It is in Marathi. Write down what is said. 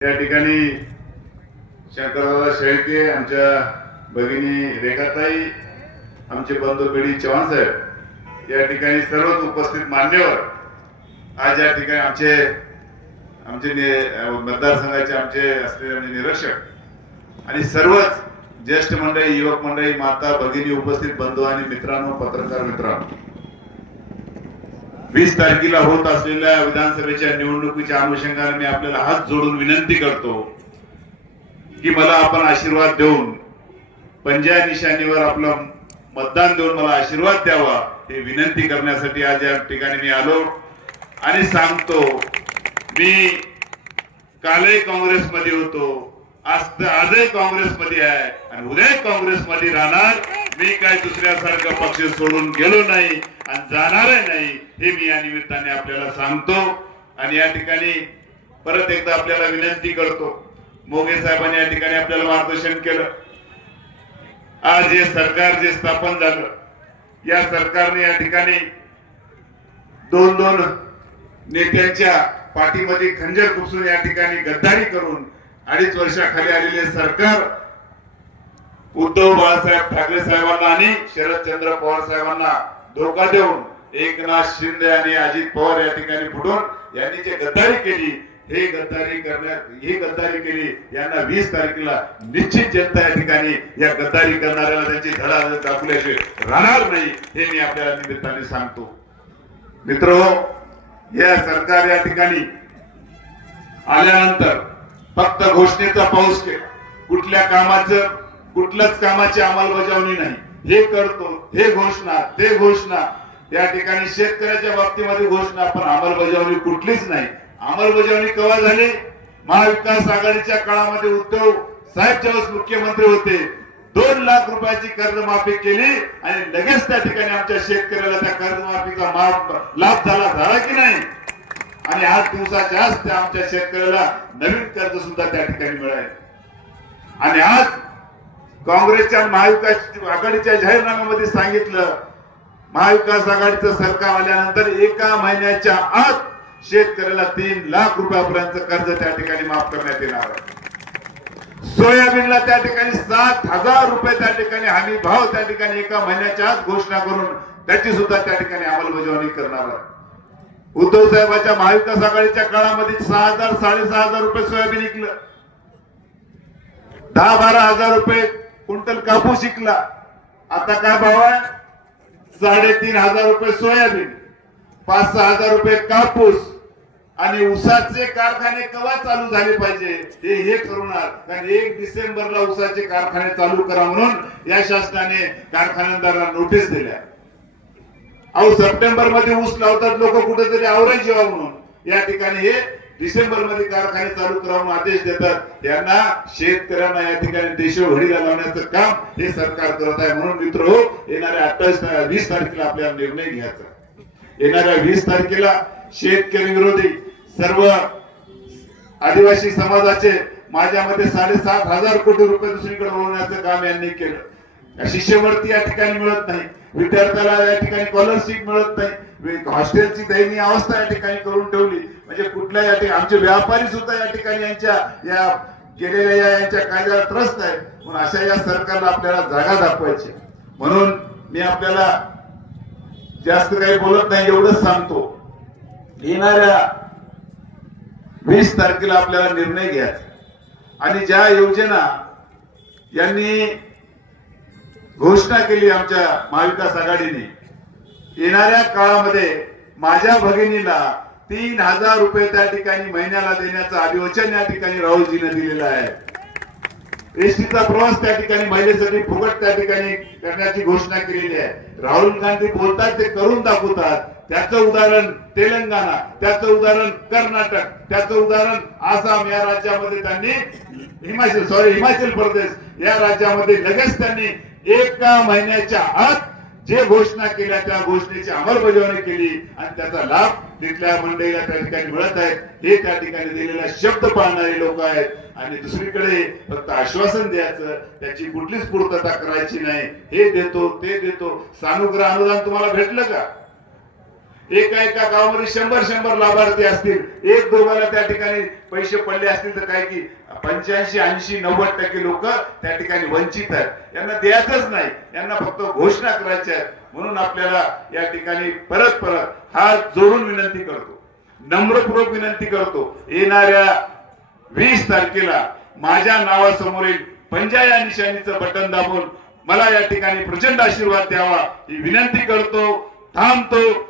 या ठिकाणी शंकरदादा शेळके आमच्या भगिनी रेखाताई आमचे बंधू पिढी चव्हाण साहेब या ठिकाणी सर्वच उपस्थित मान्यवर आज या ठिकाणी आमचे आमचे मतदारसंघाचे आमचे असलेले म्हणजे निरीक्षक आणि सर्वच ज्येष्ठ मंडळी युवक मंडळी माता भगिनी उपस्थित बंधू आणि मित्रांनो पत्रकार मित्रांनो वीस तारखेला होत असलेल्या विधानसभेच्या निवडणुकीच्या अनुषंगाने मी आपल्याला हात जोडून विनंती करतो की मला आपण आशीर्वाद देऊन पंजा निशाणीवर आपलं मतदान देऊन मला आशीर्वाद द्यावा हे विनंती करण्यासाठी आज या ठिकाणी मी आलो. आणि सांगतो मी कालही काँग्रेसमध्ये होतो. आज आजही काँग्रेसमध्ये आहे. आणि उद्याही काँग्रेसमध्ये राहणार. मी काय दुसऱ्यासारखा पक्ष सोडून गेलो नाही आणि जाणारही नाही हे मी या निमित्ताने आपल्याला सांगतो. आणि या ठिकाणी परत एकदा आपल्याला विनंती करतो. मोगे साहेबांनी या ठिकाणी आपल्याला मार्गदर्शन केलं. आज हे सरकार जे स्थापन झालं या सरकारने या ठिकाणी दोन दोन नेत्यांच्या पाठीमध्ये खंजर खुपसून या ठिकाणी गद्दारी करून अडीच वर्षाखाली आलेले सरकार उद्धव बाळासाहेब ठाकरे साहेबांना आणि शरदचंद्र पवार साहेबांना धोका देऊन एकनाथ शिंदे आणि अजित पवार या ठिकाणी फुटून यांनी जे गद्दारी केली हे गद्दारी करण्यात ही गद्दारी केली यांना वीस तारखेला निश्चित जनता या ठिकाणी या गद्दारी करणाऱ्याला त्यांची धडा दाखवल्याशिवाय राहणार नाही हे मी आपल्याला निमित्ताने सांगतो. मित्र हो या सरकार या ठिकाणी आल्यानंतर फक्त घोषणेचा पाऊस केला. कुठल्या कामाचं कुठल्याच कामाची अंमलबजावणी नाही. हे करतो हे घोषणा ते घोषणा. या ठिकाणी शेतकऱ्याच्या बाबतीमध्ये घोषणा पण अंमलबजावणी कुठलीच नाही. अंमलबजावणी केव्हा झाली? महाविकास आघाडीच्या काळामध्ये उद्धव साहेब ज्यावेळेस मुख्यमंत्री होते. दोन लाख रुपयाची कर्जमाफी केली आणि लगेच त्या ठिकाणी आमच्या शेतकऱ्याला त्या कर्जमाफीचा लाभ झाला. झाला की नाही? आणि आठ दिवसाच्या आज त्या आमच्या शेतकऱ्याला नवीन कर्ज सुद्धा त्या ठिकाणी मिळाले. आणि आज काँग्रेसच्या महाविकास आघाडीच्या जाहीरनाम्यामध्ये सांगितलं महाविकास आघाडीचं सरकार आल्यानंतर एका महिन्याच्या आत शेतकऱ्याला तीन लाख रुपयापर्यंत कर्ज त्या ठिकाणी माफ करण्यात येणार आहे. सोयाबीनला त्या ठिकाणी सात हजार रुपये त्या ठिकाणी हमी भाव त्या ठिकाणी एका महिन्याच्या आत घोषणा करून त्याची सुद्धा त्या ठिकाणी अंमलबजावणी करणार आहे. उद्धव साहेबांच्या महाविकास आघाडीच्या काळामध्ये सहा हजार साडेसहा हजार रुपये सोयाबीन विकलं. दहा बारा हजार रुपये क्विंटल कापूस विकला. आता काय भाव आहे? साडेतीन हजार रुपये सोयाबीन पाच सहा हजार रुपये कापूस आणि उसाचे कारखाने केव्हा चालू झाले पाहिजे हे हे ठरवणार. कारण एक डिसेंबरला उसाचे कारखाने चालू करा म्हणून या शासनाने कारखान्यादारांना नोटीस दिल्या. अहो सप्टेंबरमध्ये ऊस लावतात लोक कुठेतरी आवरायची जेव्हा म्हणून. या ठिकाणी हे डिसेंबरमध्ये कारखाने चालू करा म्हणून आदेश देतात. त्यांना शेतकऱ्यांना या ठिकाणी देशोघडीला लावण्याचं काम हे सरकार करत आहे. म्हणून मित्र हो येणाऱ्या अठ्ठावीस वीस तारखेला आपल्याला निर्णय घ्यायचा येणाऱ्या वीस तारखेला शेतकरी विरोधी सर्व आदिवासी समाजाचे माझ्या मते साडेसात हजार कोटी रुपये दुसरीकडे वळवण्याचं काम यांनी केलं. शिष्यवृत्ती या ठिकाणी मिळत नाही. विद्यार्थ्याला या ठिकाणी स्कॉलरशिप मिळत नाही. हॉस्टेलची दयनीय अवस्था या ठिकाणी करून ठेवली. म्हणजे कुठल्या या ठिकाणी आमचे व्यापारी सुद्धा या ठिकाणी यांच्या या केलेल्या या यांच्या कायद्याला त्रस्त आहे म्हणून अशा या सरकारला आपल्याला जागा दाखवायची म्हणून मी आपल्याला जास्त काही बोलत नाही एवढंच सांगतो. येणाऱ्या वीस तारखेला आपल्याला निर्णय घ्यायचा आणि ज्या योजना यांनी घोषणा केली आमच्या महाविकास आघाडीने. येणाऱ्या काळामध्ये माझ्या भगिनीला तीन हजार रुपये त्या ठिकाणी महिन्याला देण्याचं अभिवचन या ठिकाणी राहुलजीने दिलेलं आहे. एसटीचा प्रवास त्या ठिकाणी महिलेसाठी फुकट त्या ठिकाणी करण्याची घोषणा केलेली आहे. राहुल गांधी बोलतात ते करून दाखवतात. त्याचं उदाहरण तेलंगणा त्याचं उदाहरण कर्नाटक त्याचं उदाहरण आसाम या राज्यामध्ये त्यांनी हिमाचल सॉरी हिमाचल प्रदेश या राज्यामध्ये लगेच त्यांनी एका महिन्याच्या आत जे घोषणा केल्या त्या घोषणेची अंमलबजावणी केली आणि त्याचा लाभ तिथल्या मंडळीला त्या ठिकाणी मिळत आहेत हे त्या ठिकाणी दिलेला शब्द पाळणारे लोक आहेत. आणि दुसरीकडे फक्त आश्वासन द्यायचं त्याची कुठलीच पूर्तता करायची नाही. हे देतो ते देतो. सानुग्रह अनुदान तुम्हाला भेटलं का? एका एका गावामध्ये शंभर शंभर लाभार्थी असतील. एक दोघाला त्या ठिकाणी पैसे पडले असतील तर काय की पंच्याऐंशी ऐंशी नव्वद टक्के लोक त्या ठिकाणी वंचित आहेत. यांना द्यायचंच नाही. यांना फक्त घोषणा करायच्या आहेत. म्हणून आपल्याला या ठिकाणी परत परत हात जोडून विनंती करतो. नम्रपूर्वक विनंती करतो. येणाऱ्या वीस तारखेला माझ्या नावासमोरील पंजा या निशाणीचं बटन दाबून मला या ठिकाणी प्रचंड आशीर्वाद द्यावा ही विनंती करतो थांबतो.